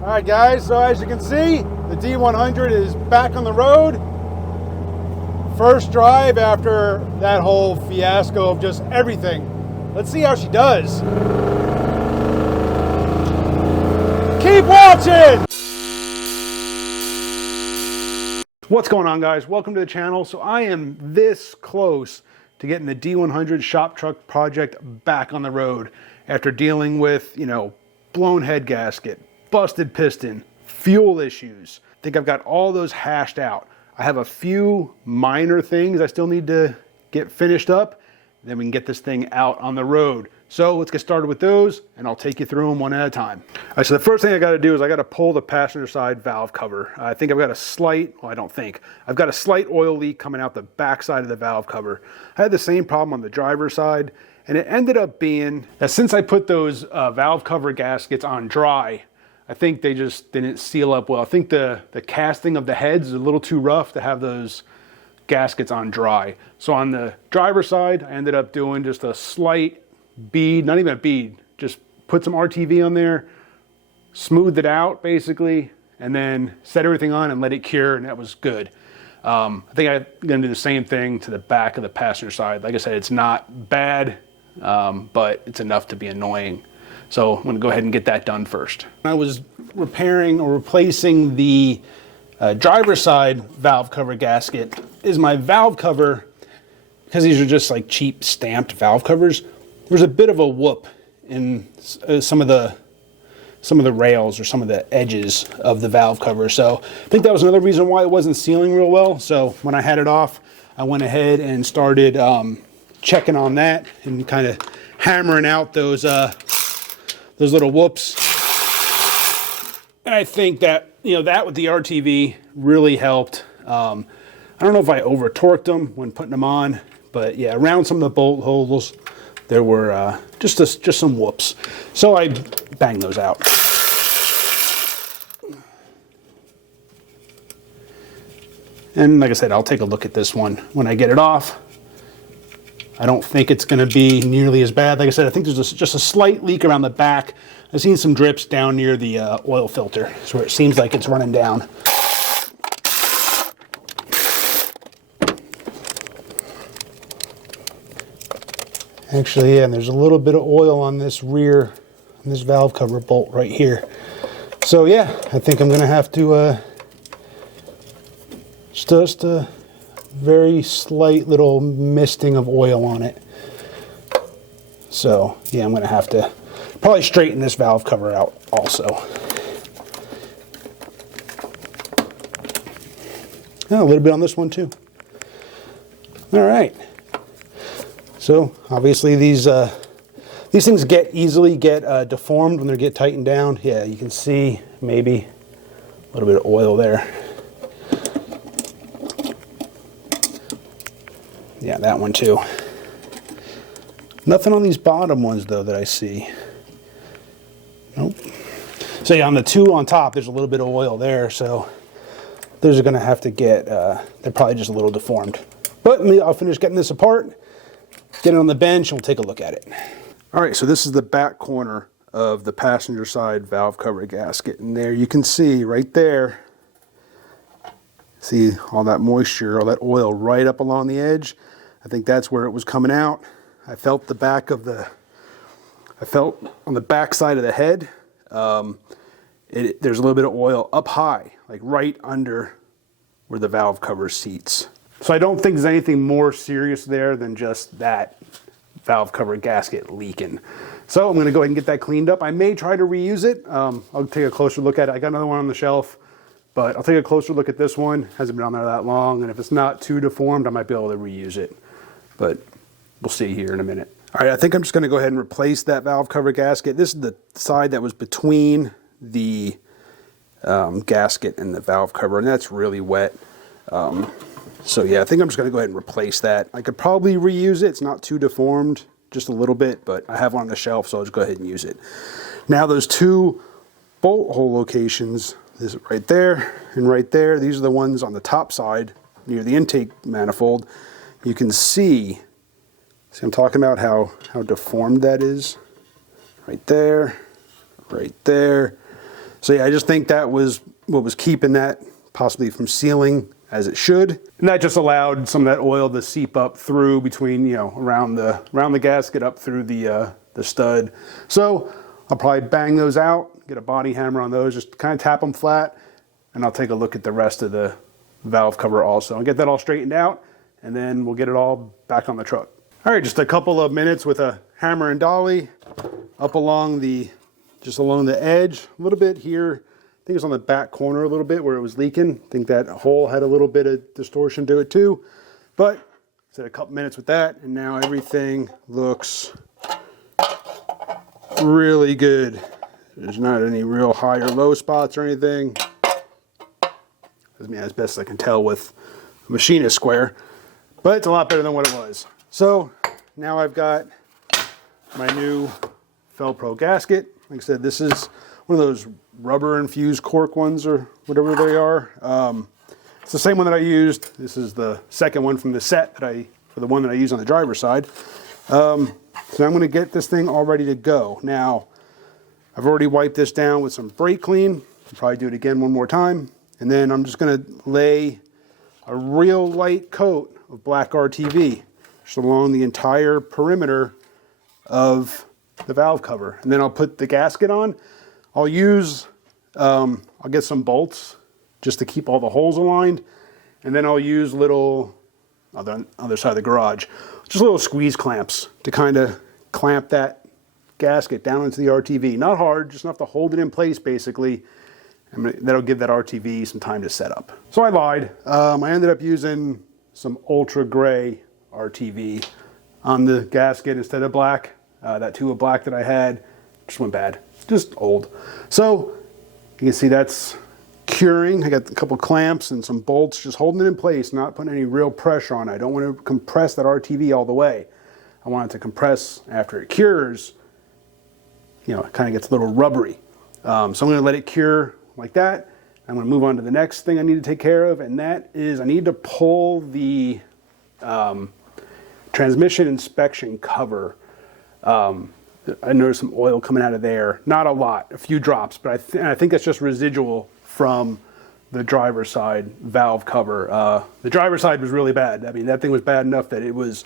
All right, guys, so as you can see, the D100 is back on the road. First drive after that whole fiasco of just everything. Let's see how she does. Keep watching! What's going on, guys? Welcome to the channel. So I am this close to getting the D100 shop truck project back on the road after dealing with, blown head gasket, busted piston, fuel issues. I think I've got all those hashed out. I have a few minor things I still need to get finished up. Then we can get this thing out on the road. So let's get started with those and I'll take you through them one at a time. All right, so the first thing I got to do is I got to pull the passenger side valve cover. I think I've got a slight, well, I don't think, I've got a slight oil leak coming out the back side of the valve cover. I had the same problem on the driver's side, and it ended up being that since I put those valve cover gaskets on dry, I think they just didn't seal up well. I think the casting of the heads is a little too rough to have those gaskets on dry. So on the driver's side, I ended up doing just a slight bead, not even a bead, just put some RTV on there, smoothed it out basically, and then set everything on and let it cure, and that was good. I think I'm gonna do the same thing to the back of the passenger side. Like I said, it's not bad, but it's enough to be annoying. So I'm gonna go ahead and get that done first. I was repairing or replacing the driver's side valve cover gasket. Is my valve cover, because these are just like cheap stamped valve covers, there's a bit of a whoop in some of the rails or some of the edges of the valve cover. So I think that was another reason why it wasn't sealing real well. So when I had it off, I went ahead and started checking on that and kind of hammering out those little whoops. And I think that, that with the RTV really helped. I don't know if I over torqued them when putting them on, but yeah, around some of the bolt holes, there were just some whoops. So I banged those out. And like I said, I'll take a look at this one when I get it off. I don't think it's gonna be nearly as bad. Like I said, I think there's just a slight leak around the back. I've seen some drips down near the oil filter, so where it seems like it's running down. Actually, yeah, and there's a little bit of oil on this rear, on this valve cover bolt right here. So yeah, I think I'm gonna have to just a very slight little misting of oil on it. So yeah, I'm gonna have to probably straighten this valve cover out also. Oh, a little bit on this one too. All right. So obviously these things easily get deformed when they get tightened down. Yeah, you can see maybe a little bit of oil there. Yeah, that one too. Nothing on these bottom ones though that I see. Nope. So yeah, on the two on top, there's a little bit of oil there. So those are gonna have to get, they're probably just a little deformed. But I'll finish getting this apart, get it on the bench, and we'll take a look at it. All right, so this is the back corner of the passenger side valve cover gasket. And there you can see right there, see all that moisture, all that oil right up along the edge. I think that's where it was coming out. I felt on the back side of the head, there's a little bit of oil up high, like right under where the valve cover seats. So I don't think there's anything more serious there than just that valve cover gasket leaking. So I'm gonna go ahead and get that cleaned up. I may try to reuse it. I'll take a closer look at it. I got another one on the shelf, but I'll take a closer look at this one. Hasn't been on there that long, and if it's not too deformed, I might be able to reuse it. But we'll see here in a minute. All right, I think I'm just gonna go ahead and replace that valve cover gasket. This is the side that was between the gasket and the valve cover, and that's really wet. So yeah, I think I'm just gonna go ahead and replace that. I could probably reuse it. It's not too deformed, just a little bit, but I have one on the shelf, so I'll just go ahead and use it. Now those two bolt hole locations, this right there and right there, these are the ones on the top side near the intake manifold. You can see I'm talking about how deformed that is. Right there, So yeah, I just think that was what was keeping that possibly from sealing as it should. And that just allowed some of that oil to seep up through between, you know, around the gasket up through the stud. So I'll probably bang those out, get a body hammer on those, just kind of tap them flat, and I'll take a look at the rest of the valve cover also. I'll get that all straightened out, and then we'll get it all back on the truck. All right, just a couple of minutes with a hammer and dolly up along just along the edge, a little bit here. I think it's on the back corner a little bit where it was leaking. I think that hole had a little bit of distortion to it too. But I said a couple minutes with that, and now everything looks really good. There's not any real high or low spots or anything. I mean, as best I can tell with a machinist square, but it's a lot better than what it was. So now I've got my new Fel-Pro gasket. Like I said, this is one of those rubber infused cork ones or whatever they are. It's the same one that I used. This is the second one from the set for the one that I use on the driver's side. So I'm going to get this thing all ready to go. Now, I've already wiped this down with some brake clean. I'll probably do it again one more time. And then I'm just going to lay a real light coat of black RTV just along the entire perimeter of the valve cover. And then I'll put the gasket on. I'll get some bolts just to keep all the holes aligned. And then I'll use little, other side of the garage, just little squeeze clamps to kind of clamp that gasket down into the RTV. Not hard, just enough to hold it in place basically. And that'll give that RTV some time to set up. So I lied. I ended up using some ultra gray RTV on the gasket instead of black. That tube of black that I had just went bad, just old. So you can see that's curing. I got a couple clamps and some bolts just holding it in place, not putting any real pressure on it. I don't want to compress that RTV all the way. I want it to compress after it cures. You know, it kind of gets a little rubbery. So I'm going to let it cure like that. I'm going to move on to the next thing I need to take care of, and that is I need to pull the transmission inspection cover. I noticed some oil coming out of there. Not a lot, a few drops, but I think that's just residual from the driver's side valve cover. The driver's side was really bad. I mean, that thing was bad enough that it was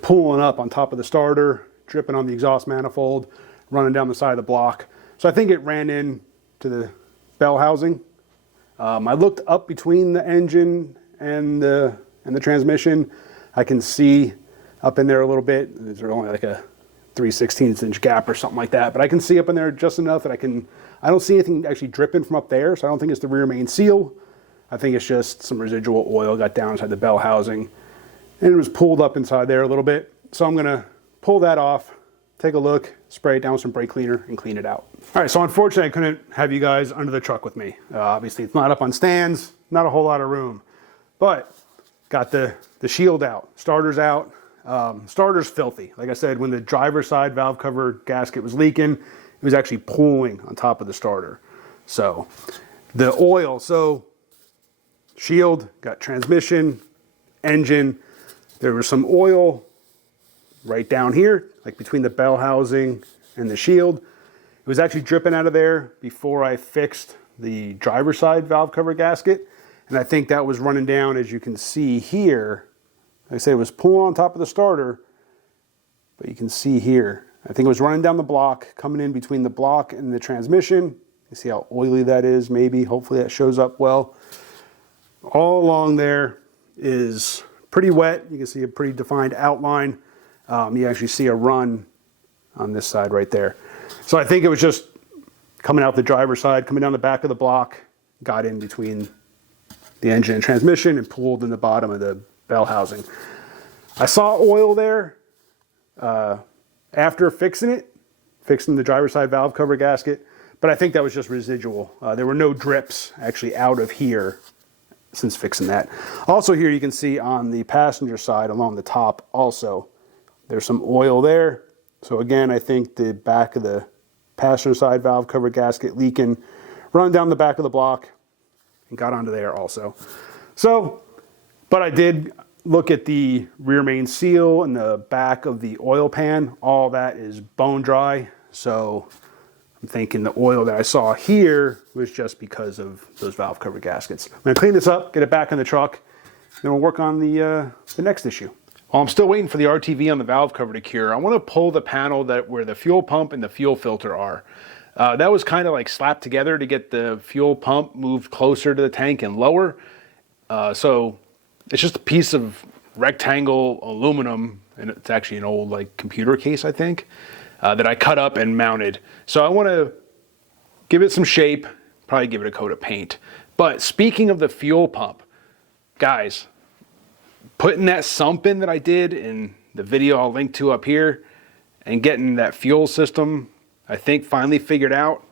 pulling up on top of the starter, dripping on the exhaust manifold, running down the side of the block. So I think it ran in to the bell housing. I looked up between the engine and the transmission. I can see up in there a little bit. There's only like a 3/16 inch gap or something like that, but I can see up in there just enough that I don't see anything actually dripping from up there, so I don't think it's the rear main seal. I think it's just some residual oil got down inside the bell housing, and it was pulled up inside there a little bit. So I'm gonna pull that off, take a look, spray it down with some brake cleaner, and clean it out. All right, so unfortunately I couldn't have you guys under the truck with me. Obviously it's not up on stands, not a whole lot of room, but got the shield out, starter's out. Starter's filthy. Like I said, when the driver's side valve cover gasket was leaking, it was actually pooling on top of the starter. So the oil, so shield, got transmission, engine. There was some oil right down here, like between the bell housing and the shield. It was actually dripping out of there before I fixed the driver's side valve cover gasket. And I think that was running down, as you can see here. Like I said, it was pulling on top of the starter, but you can see here, I think it was running down the block, coming in between the block and the transmission. You see how oily that is, maybe. Hopefully that shows up well. All along there is pretty wet. You can see a pretty defined outline. You actually see a run on this side right there. So I think it was just coming out the driver's side, coming down the back of the block, got in between the engine and transmission and pulled in the bottom of the bell housing. I saw oil there after fixing the driver's side valve cover gasket, but I think that was just residual. There were no drips actually out of here since fixing that. Also here you can see on the passenger side along the top also, there's some oil there. So again, I think the back of the passenger side valve cover gasket leaking, run down the back of the block and got onto there also. So, but I did look at the rear main seal and the back of the oil pan. All that is bone dry. So I'm thinking the oil that I saw here was just because of those valve cover gaskets. I'm gonna clean this up, get it back in the truck, then we'll work on the next issue. While I'm still waiting for the RTV on the valve cover to cure, I want to pull the panel where the fuel pump and the fuel filter are. That was kind of like slapped together to get the fuel pump moved closer to the tank and lower. So it's just a piece of rectangle aluminum, and it's actually an old like computer case, I think, that I cut up and mounted. So I want to give it some shape, probably give it a coat of paint. But speaking of the fuel pump, guys, putting that sump in that I did in the video I'll link to up here and getting that fuel system, I think, finally figured out.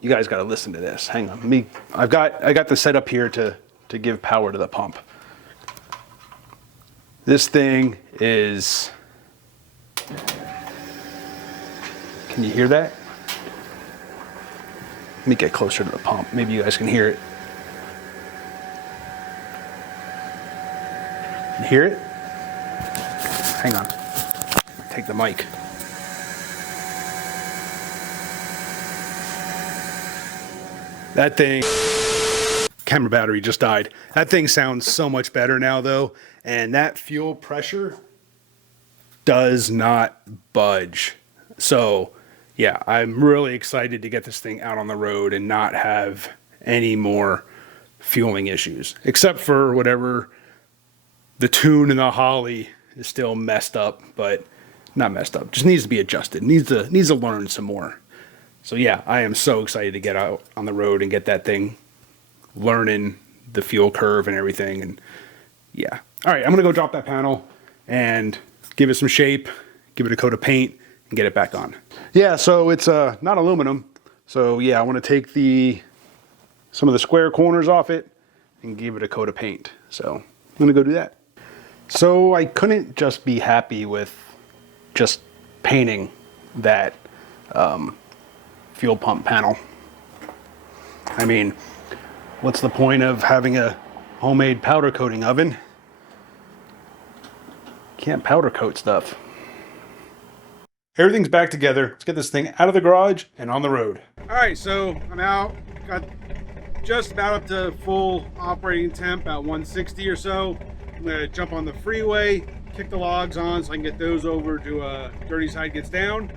You guys got to listen to this. Hang on, I got the setup here to give power to the pump. This thing is, can you hear that? Let me get closer to the pump. Maybe you guys can hear it. You hear it? Hang on. Take the mic. That thing, camera battery just died. That thing sounds so much better now though, and that fuel pressure does not budge. So yeah, I'm really excited to get this thing out on the road and not have any more fueling issues, except for whatever the tune in the Holley is still messed up, but not messed up, just needs to be adjusted, needs to learn some more. So yeah, I am so excited to get out on the road and get that thing learning the fuel curve and everything. And yeah, all right, I'm gonna go drop that panel and give it some shape, give it a coat of paint, and get it back on. Yeah, so it's not aluminum. So yeah, I want to take some of the square corners off it and give it a coat of paint. So I'm gonna go do that. So I couldn't just be happy with just painting that fuel pump panel. I mean, what's the point of having a homemade powder coating oven? Can't powder coat stuff. Everything's back together. Let's get this thing out of the garage and on the road. All right, so I'm out. Got just about up to full operating temp, about 160 or so. I'm gonna jump on the freeway, kick the logs on so I can get those over to Dirty Side Gets Down.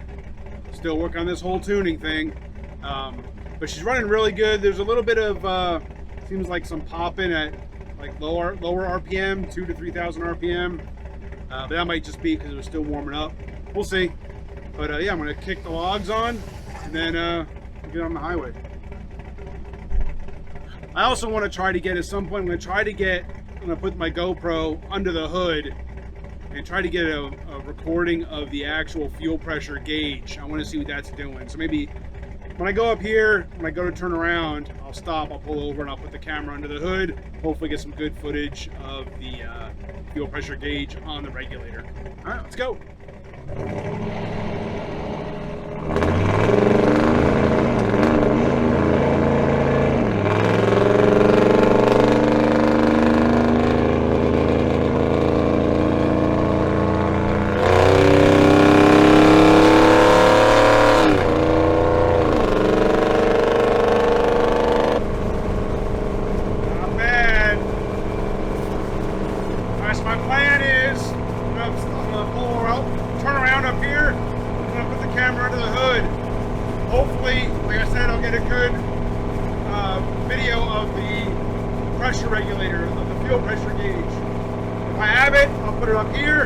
Still working on this whole tuning thing. But she's running really good. There's a little bit of, seems like some popping at like lower RPM, 2,000 to 3,000 RPM. But that might just be because it was still warming up. We'll see. But yeah, I'm gonna kick the logs on and then get on the highway. I also want to try to get, at some point, I'm gonna put my GoPro under the hood and try to get a recording of the actual fuel pressure gauge. I want to see what that's doing. So maybe when I go up here, when I go to turn around, I'll stop, I'll pull over, and I'll put the camera under the hood. Hopefully get some good footage of the fuel pressure gauge on the regulator. All right, let's go. Hopefully, like I said, I'll get a good video of the pressure regulator, of the fuel pressure gauge. If I have it, I'll put it up here.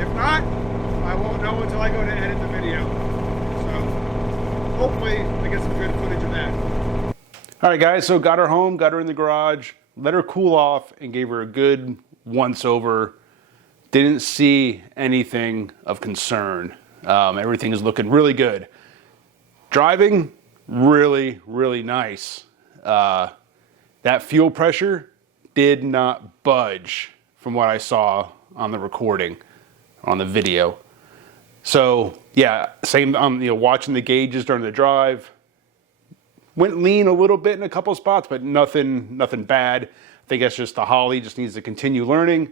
If not, I won't know until I go to edit the video. So hopefully I get some good footage of that. All right, guys, so got her home, got her in the garage, let her cool off, and gave her a good once over. Didn't see anything of concern. Everything is looking really good. Driving, really, really nice. That fuel pressure did not budge from what I saw on the recording, on the video. So yeah, same, watching the gauges during the drive. Went lean a little bit in a couple spots, but nothing bad. I think that's just the Holley, just needs to continue learning.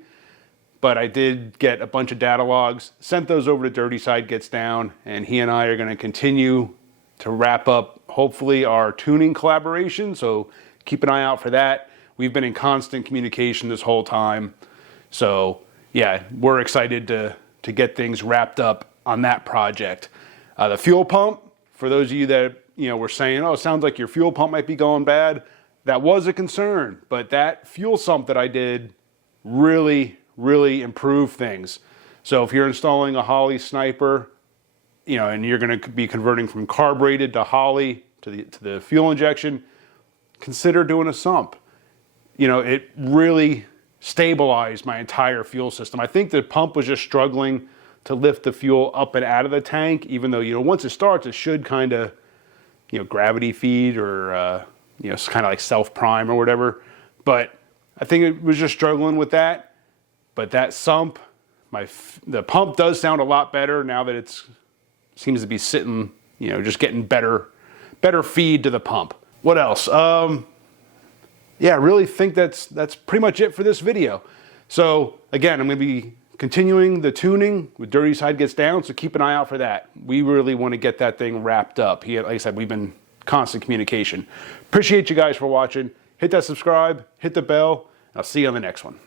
but I did get a bunch of data logs, sent those over to Dirty Side Gets Down, and he and I are going to continue to wrap up, hopefully, our tuning collaboration. So keep an eye out for that. We've been in constant communication this whole time. So yeah, we're excited to get things wrapped up on that project. The fuel pump, for those of you that were saying, oh, it sounds like your fuel pump might be going bad. That was a concern, but that fuel sump that I did really improved things. So if you're installing a Holley Sniper, and you're going to be converting from carbureted to Holley to the fuel injection, consider doing a sump. It really stabilized my entire fuel system. I think the pump was just struggling to lift the fuel up and out of the tank, even though, once it starts, it should kind of, gravity feed or, it's kind of like self-prime or whatever. But I think it was just struggling with that. But that sump, the pump does sound a lot better now that it seems to be sitting, just getting better feed to the pump. What else? Yeah, I really think that's pretty much it for this video. So again, I'm going to be continuing the tuning with Dirty Side Gets Down, so keep an eye out for that. We really want to get that thing wrapped up. Like I said, we've been constant communication. Appreciate you guys for watching. Hit that subscribe, hit the bell, and I'll see you on the next one.